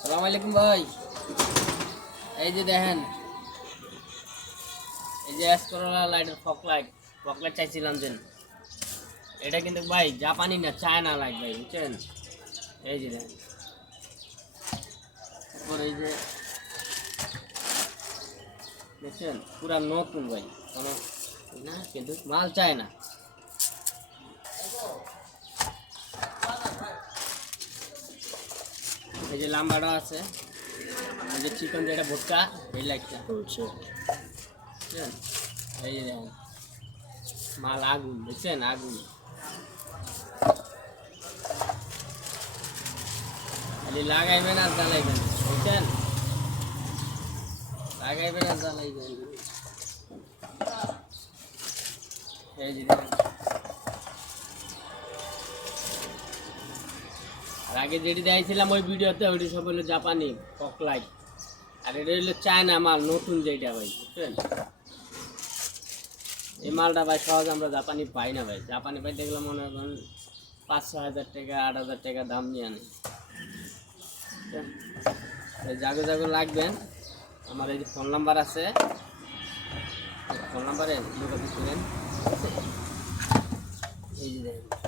সালাম আলাইকুম ভাই। এই যে দেখেন, এই যে অ্যাসকোরোলা লাইটের ফকলাইট চাইছিলাম যে, এটা কিন্তু ভাই জাপানি না, চায়না লাইট ভাই, বুঝছেন? এই যে দেখেন, তারপর এই যে দেখছেন পুরা নতুন ভাই, কোনো না কিন্তু মাল চায় না। এই যে লাম্বাটা আছে, এই যে চিকন যেটা ভুট্টা, এই লাইটটা বুঝছেন? এই যে দেখেন মাল আগুন, বুঝছেন? আগুন খালি লাগাইবেন আর জ্বালাইবেন, বুঝছেন? লাগাইবেন আর জ্বালাইবেন। এই যে দেখেন, আর আগে যেটি দেখাইছিলাম ওই ভিডিওতে, ওইটি সব হলো জাপানি ফকলাইট, আর এটা হলো চায়না মাল, নতুন যেটা ভাই, বুঝছেন? এই মালটা ভাই সহজ আমরা জাপানি পাই না ভাই। জাপানি পাইতে গেলে মনে করেন 5-6 হাজার টাকা, 8 হাজার টাকা দাম নিয়ে আনে। জাগো জাগো লাগবেন, আমার এই যে ফোন নাম্বার আছে, ফোন নাম্বারে যোগাযোগ করেন। এই যে দেখেন